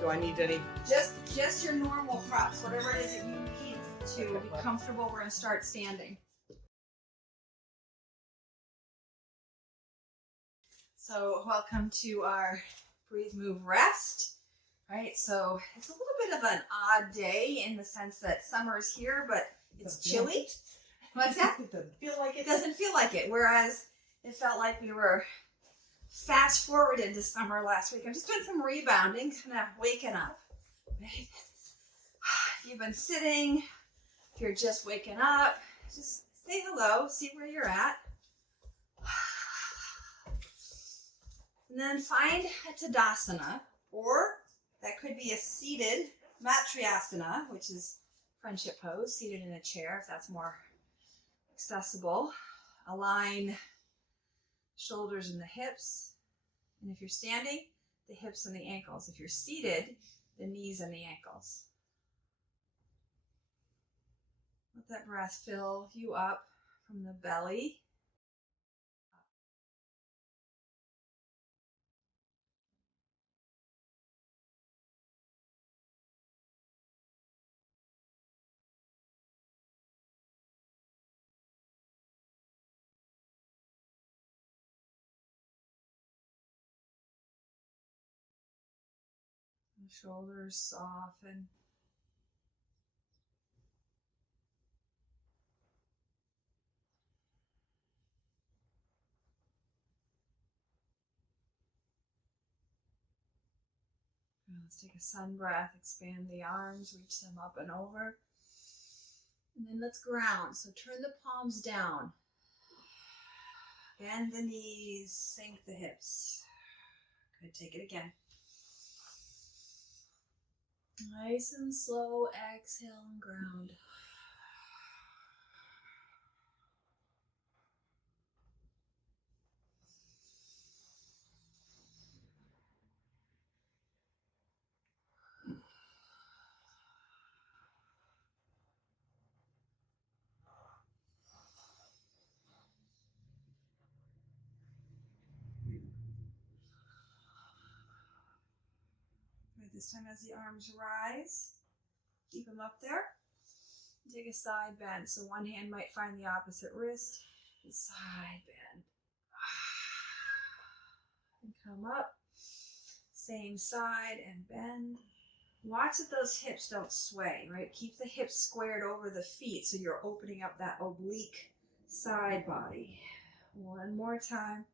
Do I need any? Just your normal props, whatever it is that you need to be comfortable. We're gonna start standing. So welcome to our breathe, move, rest. Right, so it's a little bit of an odd day in the sense that summer is here, but it's chilly. What's that? It doesn't feel like it. It doesn't feel like it, whereas it felt like we were fast forward into summer last week. I'm just doing some rebounding, kind of waking up. Right? If you've been sitting, if you're just waking up, just say hello, see where you're at. And then find a Tadasana, or that could be a seated Matriasana, which is friendship pose, seated in a chair if that's more accessible. Align shoulders and the hips. And if you're standing, the hips and the ankles. If you're seated, the knees and the ankles. Let that breath fill you up from the belly. The shoulders soften. Let's take a sun breath, expand the arms, reach them up and over. And then let's ground. So turn the palms down. Bend the knees, sink the hips. Good, take it again. Nice and slow, exhale and ground. This time as the arms rise, keep them up there. Take a side bend. So one hand might find the opposite wrist. Side bend. And come up. Same side and bend. Watch that those hips don't sway, right? Keep the hips squared over the feet so you're opening up that oblique side body. One more time.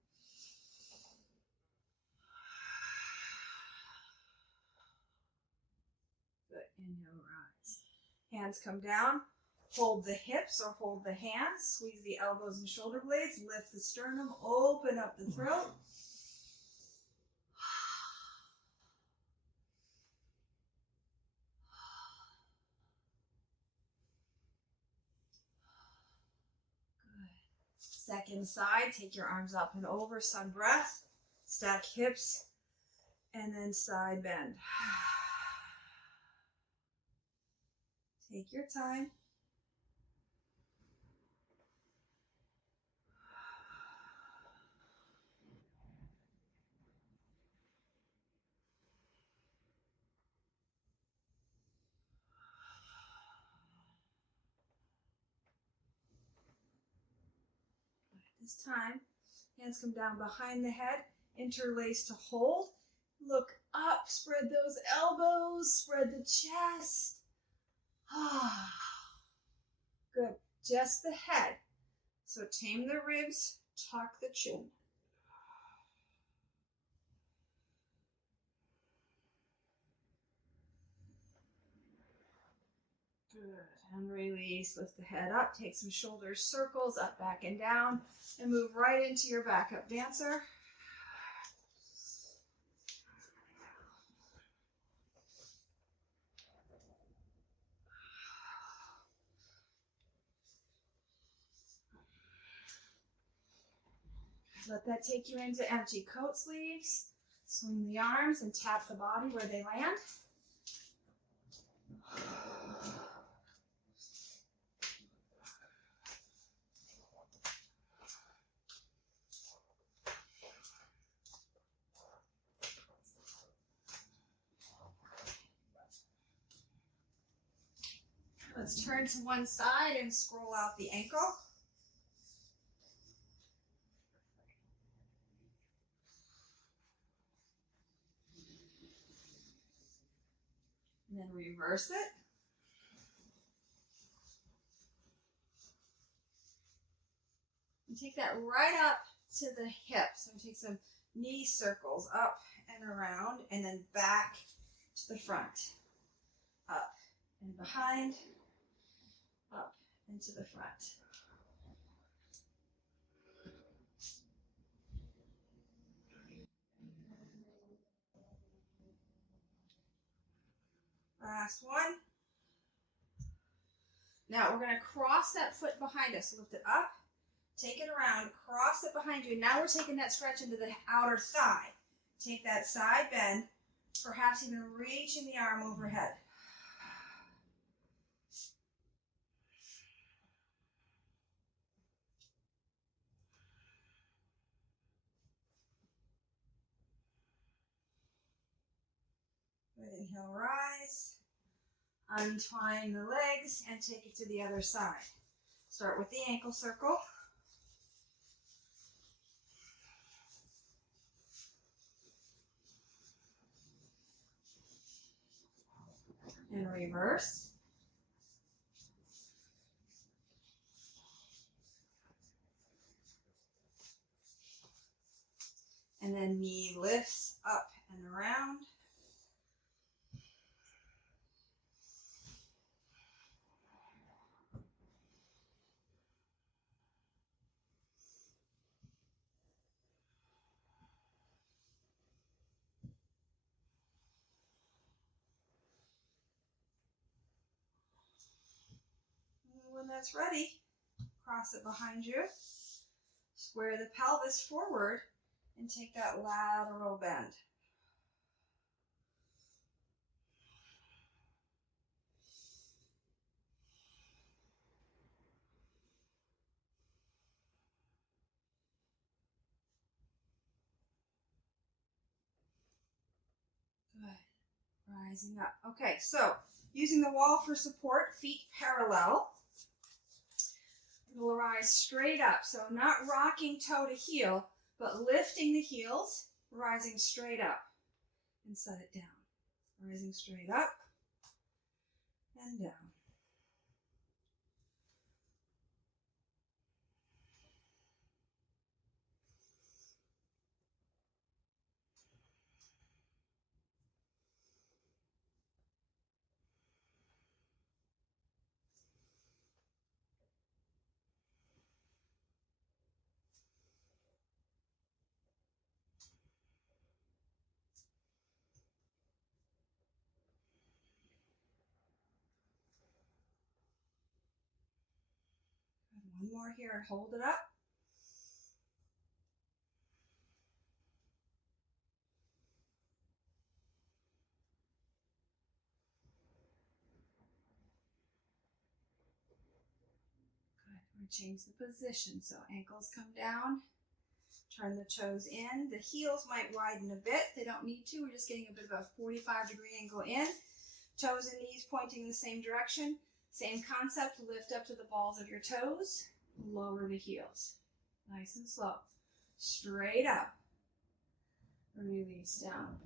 Inhale, rise. Hands come down. Hold the hips or hold the hands. Squeeze the elbows and shoulder blades. Lift the sternum. Open up the throat. Good. Second side. Take your arms up and over. Sun breath. Stack hips. And then side bend. Take your time. This time, hands come down behind the head, interlace to hold. Look up, spread those elbows, spread the chest. Good, just the head. So tame the ribs, tuck the chin. Good, and release, lift the head up, take some shoulder circles up, back and down, and move right into your backup dancer. Let that take you into empty coat sleeves. Swing the arms and tap the body where they land. Let's turn to one side and scroll out the ankle. And then reverse it. And take that right up to the hip. So take some knee circles up and around, and then back to the front. Up and behind, up and to the front. Last one. Now we're going to cross that foot behind us. Lift it up, take it around, cross it behind you. Now we're taking that stretch into the outer thigh. Take that side bend, perhaps even reaching the arm overhead. Good, inhale, rise. Untwine the legs and take it to the other side. Start with the ankle circle. And reverse. And then knee lifts up and around. When that's ready, cross it behind you, square the pelvis forward, and take that lateral bend. Good. Rising up. Okay, so using the wall for support, feet parallel. We'll rise straight up. So not rocking toe to heel, but lifting the heels, rising straight up. And set it down. Rising straight up and down. One more here and hold it up. Good. We're going to change the position. So ankles come down, turn the toes in. The heels might widen a bit. They don't need to. We're just getting a bit of a 45-degree angle in. Toes and knees pointing the same direction. Same concept. Lift up to the balls of your toes. Lower the heels. Nice and slow. Straight up. Release down.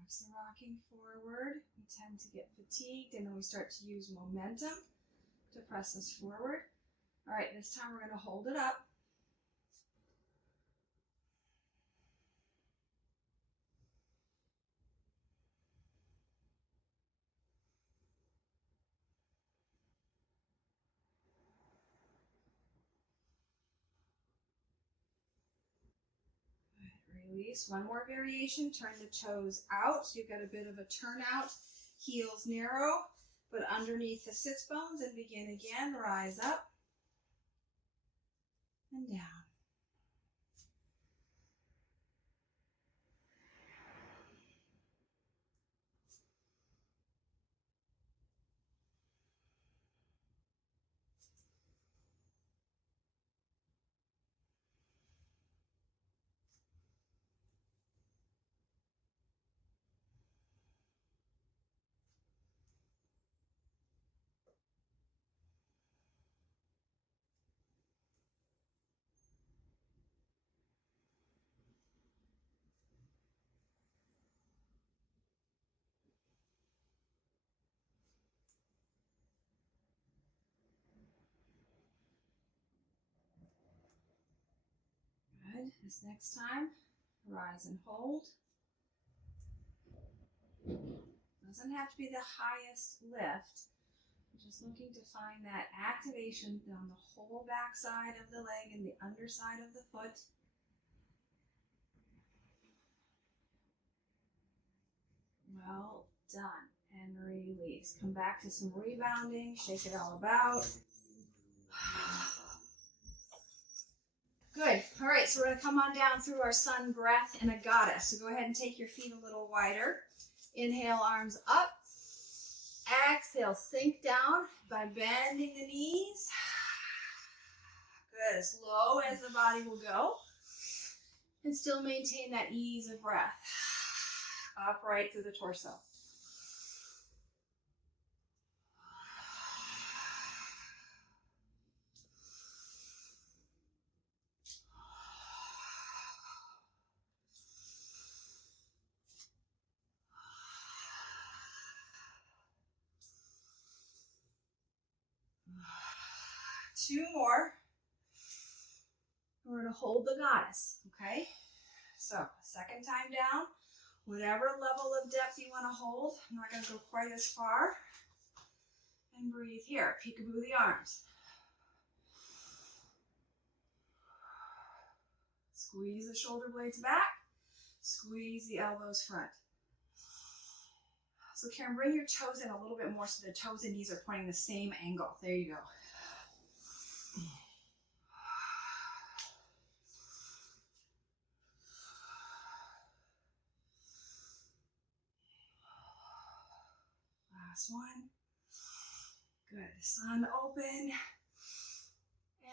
Watch the rocking forward. We tend to get fatigued and then we start to use momentum to press us forward. All right, this time we're going to hold it up. Release. One more variation. Turn the toes out. So you've got a bit of a turnout. Heels narrow. but underneath the sits bones, and begin again. Rise up and down. Good. This next time, rise and hold. Doesn't have to be the highest lift. Just looking to find that activation down the whole back side of the leg and the underside of the foot. Well done. And release. Come back to some rebounding. Shake it all about. Good. All right, so we're going to come on down through our sun breath and a goddess. So go ahead and take your feet a little wider. Inhale, arms up. Exhale, sink down by bending the knees. Good. As low as the body will go. And still maintain that ease of breath. Upright through the torso. Two more. We're going to hold the goddess, okay? So, second time down, whatever level of depth you want to hold. I'm not going to go quite as far. And breathe here. Peekaboo the arms. Squeeze the shoulder blades back. Squeeze the elbows front. So Karen, bring your toes in a little bit more so the toes and knees are pointing the same angle. There you go. Last one. Good. Sun open.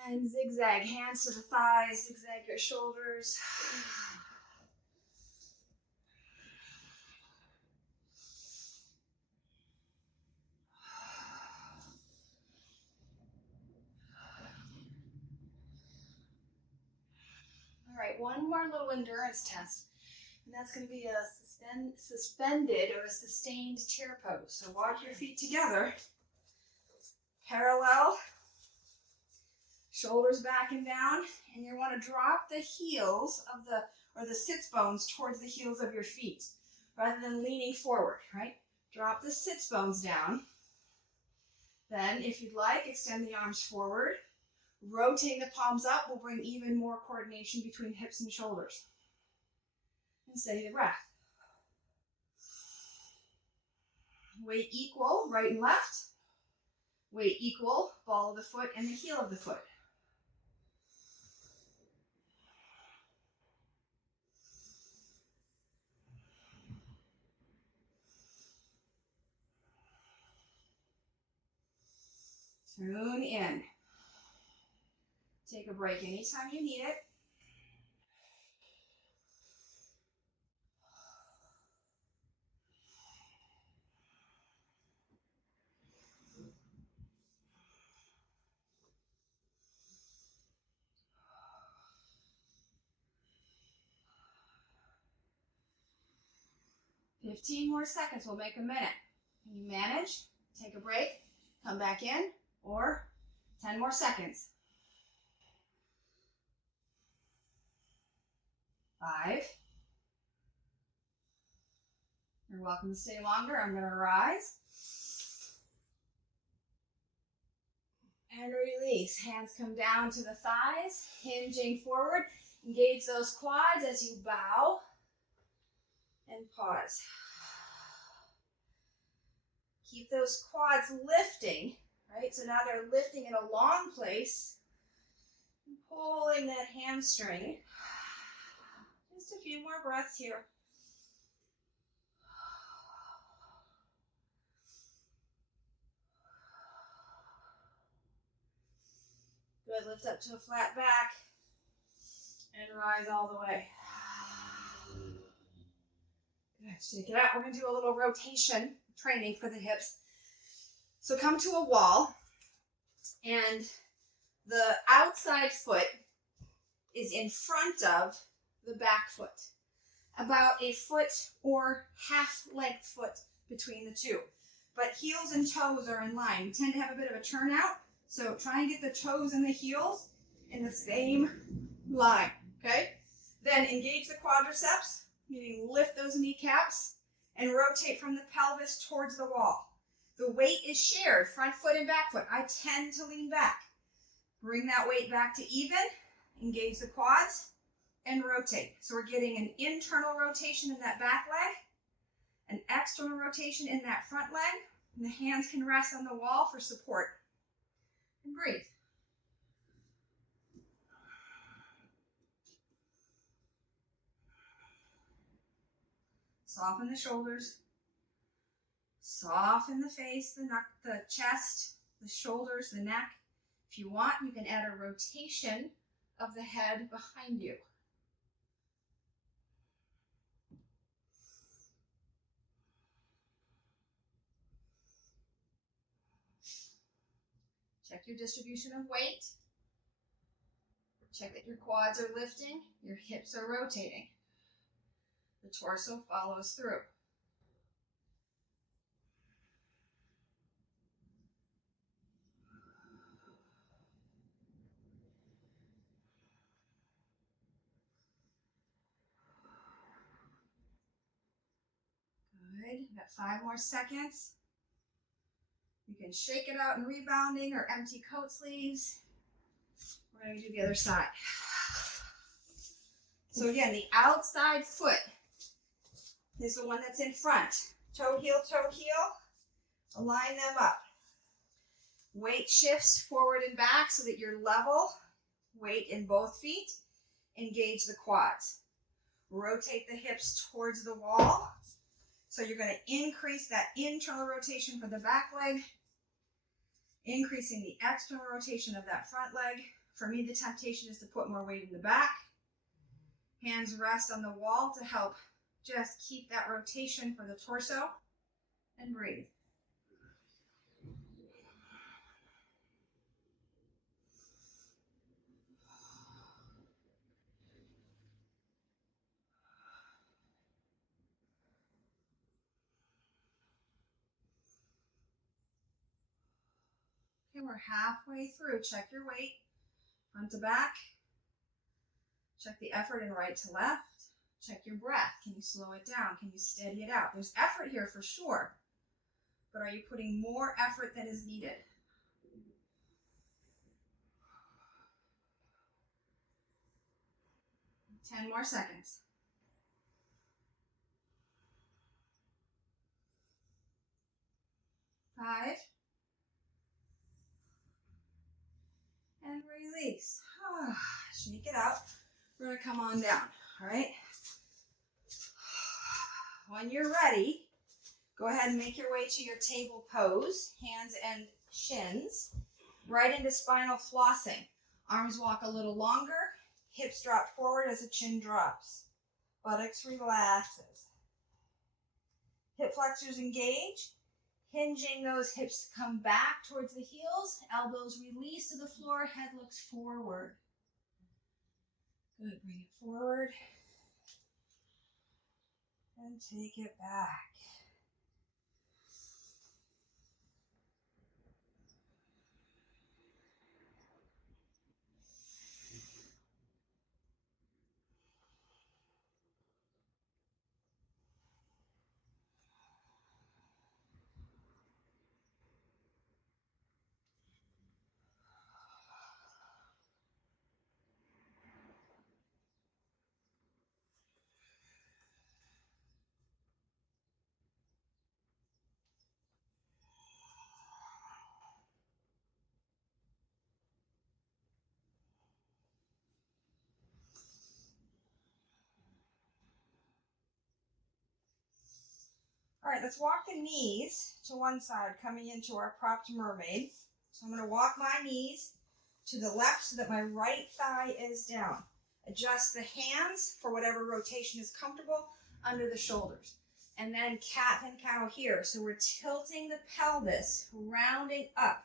And zigzag. Hands to the thighs. Zigzag your shoulders. All right, one more little endurance test. And that's going to be a suspended or a sustained chair pose. So walk your feet together. Parallel. Shoulders back and down. And you want to drop the heels of the sits bones towards the heels of your feet. Rather than leaning forward, right? Drop the sits bones down. Then, if you'd like, extend the arms forward. Rotate the palms up will bring even more coordination between hips and shoulders. And steady the breath. Weight equal, right and left. Weight equal, ball of the foot and the heel of the foot. Tune in. Take a break anytime you need it. $15 more seconds, we'll make a minute. Can you manage? Take a break, come back in, or 10 more seconds. 5. You're welcome to stay longer. I'm going to rise. And release. Hands come down to the thighs, hinging forward. Engage those quads as you bow. And pause. Keep those quads lifting, right? So now they're lifting in a long place, pulling that hamstring. Just a few more breaths here. Good, lift up to a flat back and rise all the way. Good, shake it out. We're gonna do a little rotation training for the hips. So come to a wall, and the outside foot is in front of the back foot. About a foot or half-length foot between the two. But heels and toes are in line. We tend to have a bit of a turnout, so try and get the toes and the heels in the same line, okay? Then engage the quadriceps, meaning lift those kneecaps, and rotate from the pelvis towards the wall. The weight is shared, front foot and back foot. I tend to lean back. Bring that weight back to even, engage the quads, and rotate. So we're getting an internal rotation in that back leg, an external rotation in that front leg, and the hands can rest on the wall for support. And breathe. Soften the shoulders, soften the face, the neck, the chest, the shoulders, the neck. If you want, you can add a rotation of the head behind you. Check your distribution of weight. Check that your quads are lifting, your hips are rotating. The torso follows through. Good. We've got 5 more seconds. You can shake it out in rebounding or empty coat sleeves. We're going to do the other side. So again, the outside foot is the one that's in front. Toe, heel, align them up. Weight shifts forward and back so that you're level. Weight in both feet. Engage the quads. Rotate the hips towards the wall. So you're going to increase that internal rotation for the back leg, increasing the external rotation of that front leg. For me, the temptation is to put more weight in the back. Hands rest on the wall to help just keep that rotation for the torso, and breathe. Okay, we're halfway through. Check your weight, front to back. Check the effort in right to left. Check your breath. Can you slow it down? Can you steady it out? There's effort here for sure, but are you putting more effort than is needed? Ten more seconds. 5. And release. Shake it out. We're going to come on down, all right? When you're ready, go ahead and make your way to your table pose, hands and shins, right into spinal flossing. Arms walk a little longer, hips drop forward as the chin drops. Buttocks relaxes. Hip flexors engage, hinging those hips to come back towards the heels, elbows release to the floor, head looks forward. Good, bring it forward. And take it back. All right, let's walk the knees to one side, coming into our propped mermaid. So I'm going to walk my knees to the left so that my right thigh is down. Adjust the hands for whatever rotation is comfortable under the shoulders. And then cat and cow here. So we're tilting the pelvis, rounding up.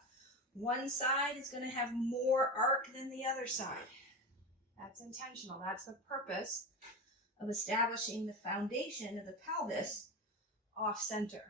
One side is going to have more arc than the other side. That's intentional. That's the purpose of establishing the foundation of the pelvis off center.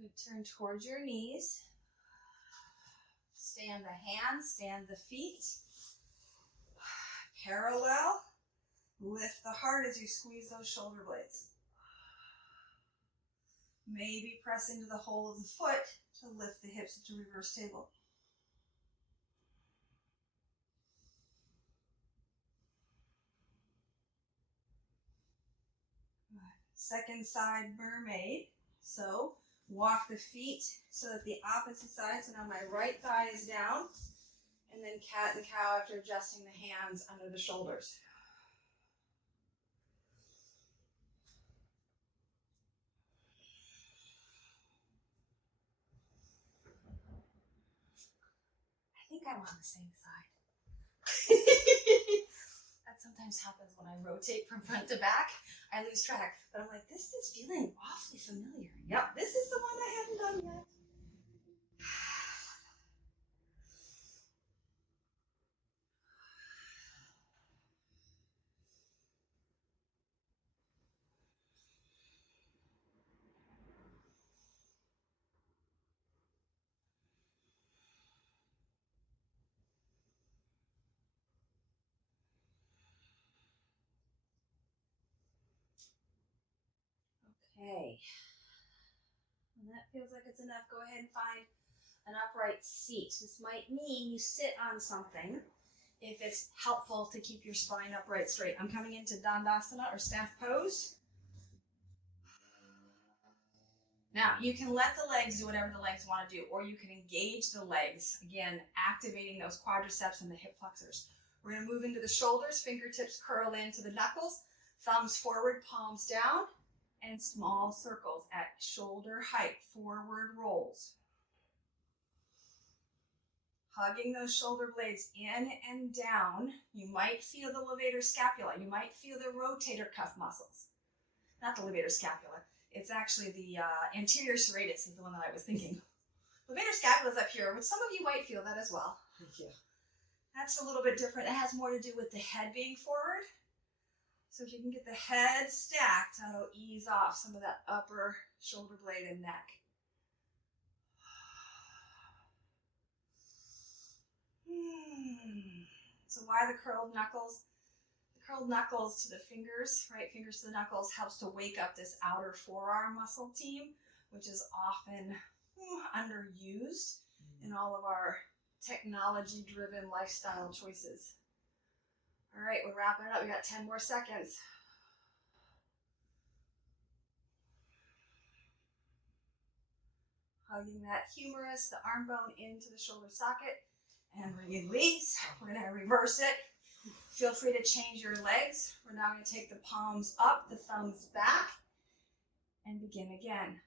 Good. Turn towards your knees. Stand the hands, stand the feet. Parallel. Lift the heart as you squeeze those shoulder blades. Maybe press into the hole of the foot to lift the hips into reverse table. Second side mermaid. So walk the feet so that the opposite side, so now my right thigh is down, and then cat and cow after adjusting the hands under the shoulders. I think I'm on the same side. That sometimes happens when I rotate from front to back. I lose track, but I'm like, this is feeling awfully familiar. Yep, this is the one I hadn't done yet. Okay. When that feels like it's enough, go ahead and find an upright seat. This might mean you sit on something if it's helpful to keep your spine upright straight. I'm coming into Dandasana or staff pose. Now, you can let the legs do whatever the legs want to do, or you can engage the legs, again, activating those quadriceps and the hip flexors. We're going to move into the shoulders, fingertips curl into the knuckles, thumbs forward, palms down, and small circles at shoulder height, forward rolls. Hugging those shoulder blades in and down. You might feel the levator scapula. You might feel the rotator cuff muscles. Not the levator scapula. It's actually the anterior serratus is the one that I was thinking. Levator scapula is up here, but some of you might feel that as well. Thank you. That's a little bit different. It has more to do with the head being forward. So if you can get the head stacked, that'll ease off some of that upper shoulder blade and neck. So why the curled knuckles? The curled knuckles to the fingers, right fingers to the knuckles, helps to wake up this outer forearm muscle team, which is often underused in all of our technology-driven lifestyle choices. All right, we're wrapping it up. We got 10 more seconds. Hugging that humerus, the arm bone into the shoulder socket, and release. We're going to reverse it. Feel free to change your legs. We're now going to take the palms up, the thumbs back, and begin again.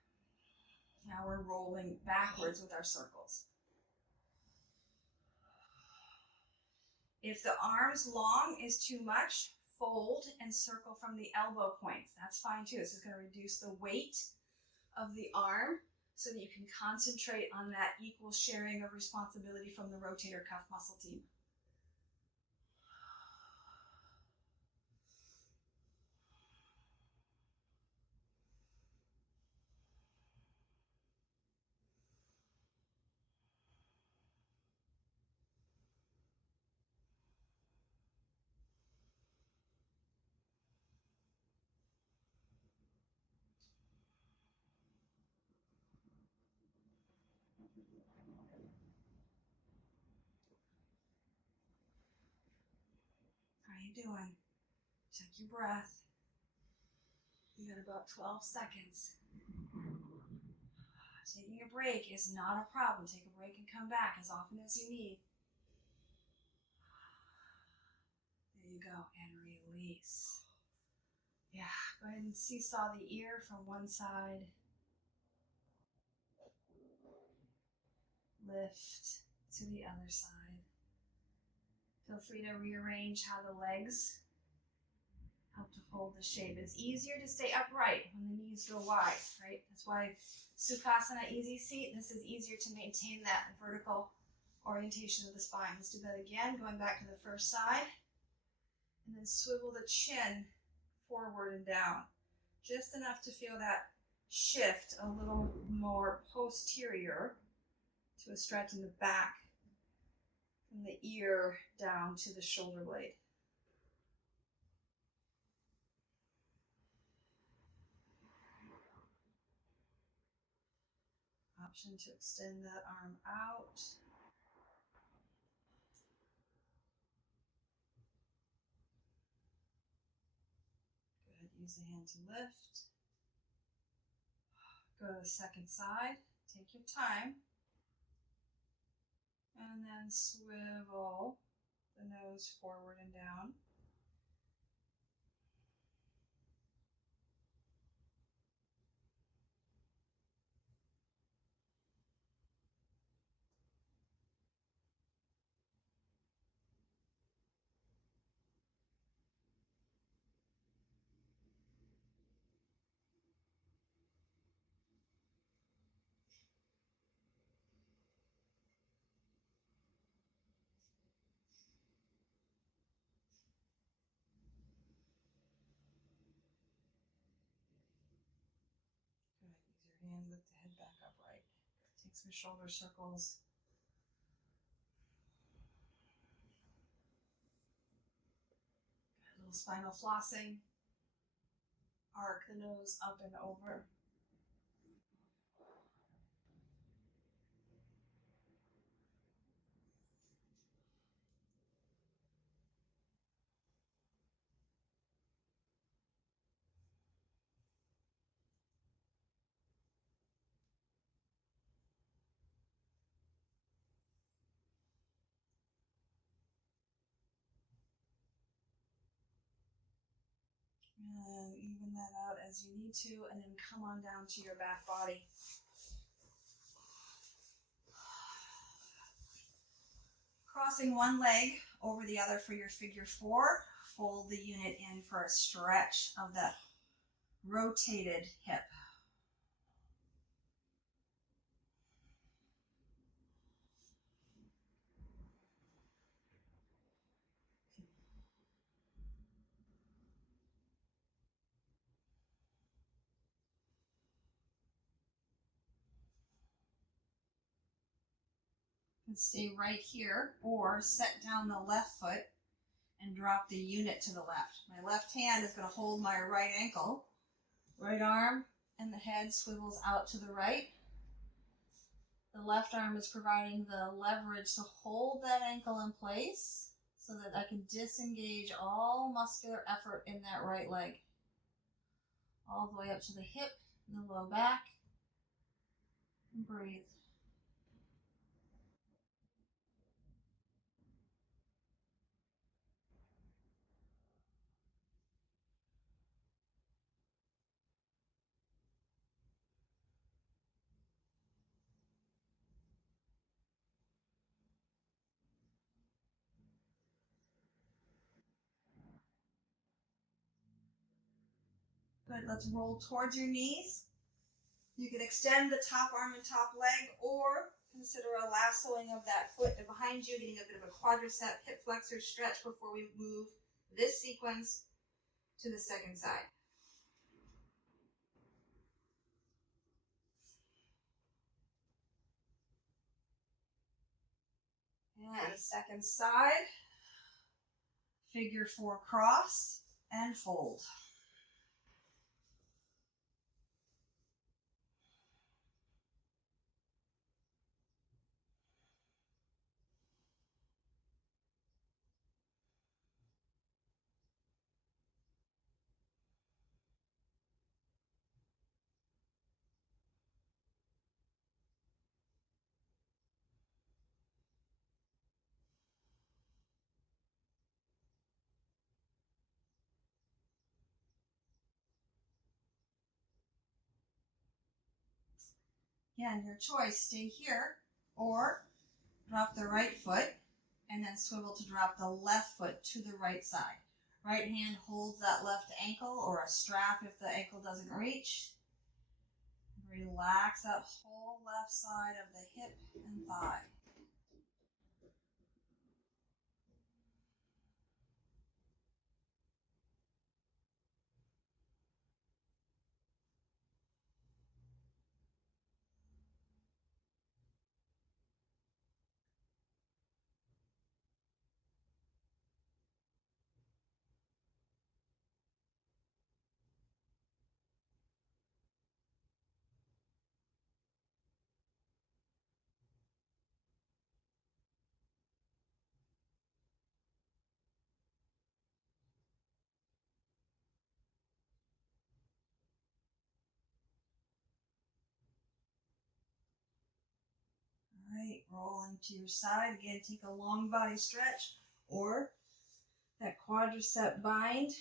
Now we're rolling backwards with our circles. If the arms long is too much, fold and circle from the elbow points. That's fine too. This is going to reduce the weight of the arm so that you can concentrate on that equal sharing of responsibility from the rotator cuff muscle team. How are you doing? Check your breath. You got about 12 seconds. Taking a break is not a problem. Take a break and come back as often as you need. There you go, and release. Yeah, go ahead and seesaw the ear from one side. Lift to the other side. Feel free to rearrange how the legs help to hold the shape. It's easier to stay upright when the knees go wide, right? That's why Sukhasana, easy seat, this is easier to maintain that vertical orientation of the spine. Let's do that again, going back to the first side. And then swivel the chin forward and down. Just enough to feel that shift a little more posterior to a stretch in the back from the ear down to the shoulder blade. Option to extend that arm out. Go ahead, use the hand to lift. Go to the second side. Take your time. And then swivel the nose forward and down. Go ahead, use your hand, lift the head back upright. Take some shoulder circles. A little spinal flossing. Arc the nose up and over. And even that out as you need to, and then come on down to your back body. Crossing one leg over the other for your figure four. Fold the unit in for a stretch of that rotated hip. And stay right here, or set down the left foot and drop the unit to the left. My left hand is going to hold my right ankle. Right arm and the head swivels out to the right. The left arm is providing the leverage to hold that ankle in place so that I can disengage all muscular effort in that right leg. All the way up to the hip and the low back. And breathe. Good, let's roll towards your knees. You can extend the top arm and top leg, or consider a lassoing of that foot behind you, getting a bit of a quadricep hip flexor stretch before we move this sequence to the second side. And second side, figure four cross and fold. Again, your choice, stay here or drop the right foot and then swivel to drop the left foot to the right side. Right hand holds that left ankle or a strap if the ankle doesn't reach. Relax that whole left side of the hip and thigh. All right, rolling to your side. Again, take a long body stretch or that quadricep bind.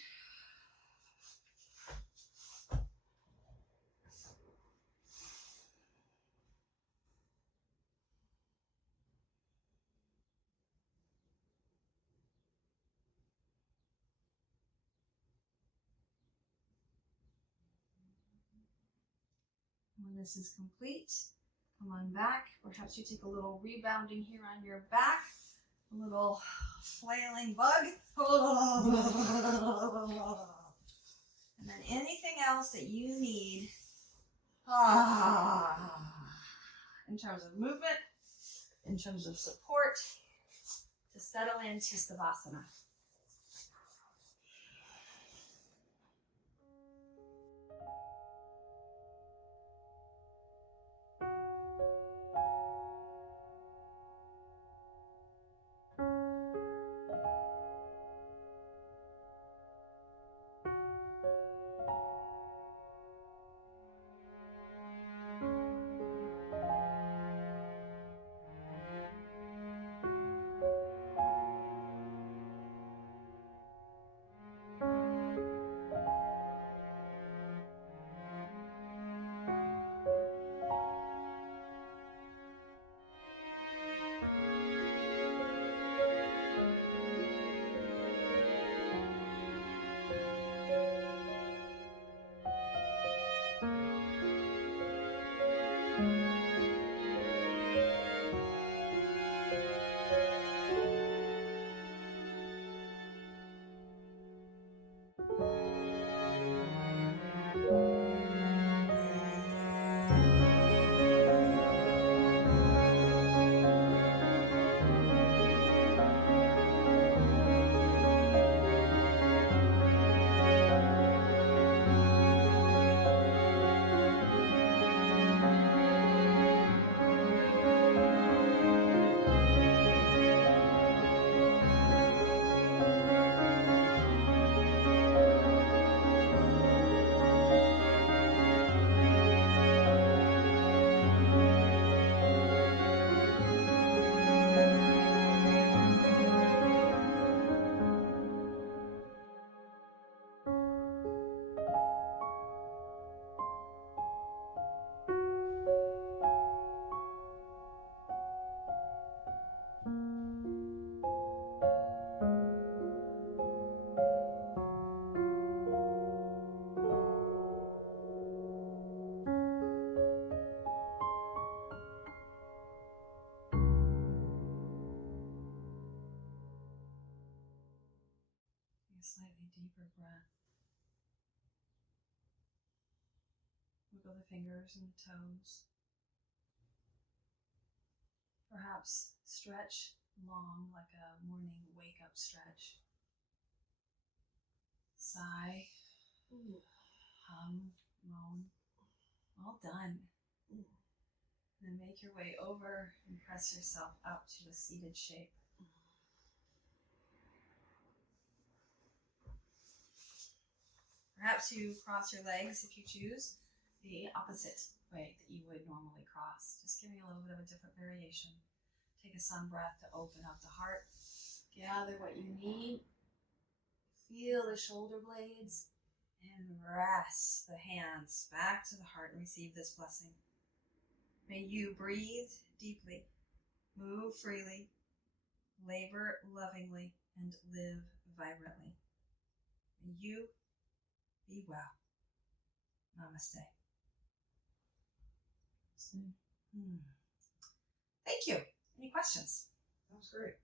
When this is complete, come on back. Perhaps you take a little rebounding here on your back, a little flailing bug. And then anything else that you need in terms of movement, in terms of support, to settle into Savasana. A slightly deeper breath. Wiggle the fingers and the toes. Perhaps stretch long like a morning wake-up stretch. Sigh, hum, moan. All done. Then make your way over and press yourself up to a seated shape. Perhaps you cross your legs if you choose the opposite way that you would normally cross. Just giving a little bit of a different variation. Take a sun breath to open up the heart. Gather what you need. Feel the shoulder blades and rest the hands back to the heart and receive this blessing. May you breathe deeply, move freely, labor lovingly, and live vibrantly. May you be well. Namaste. Thank you. Any questions? That was great.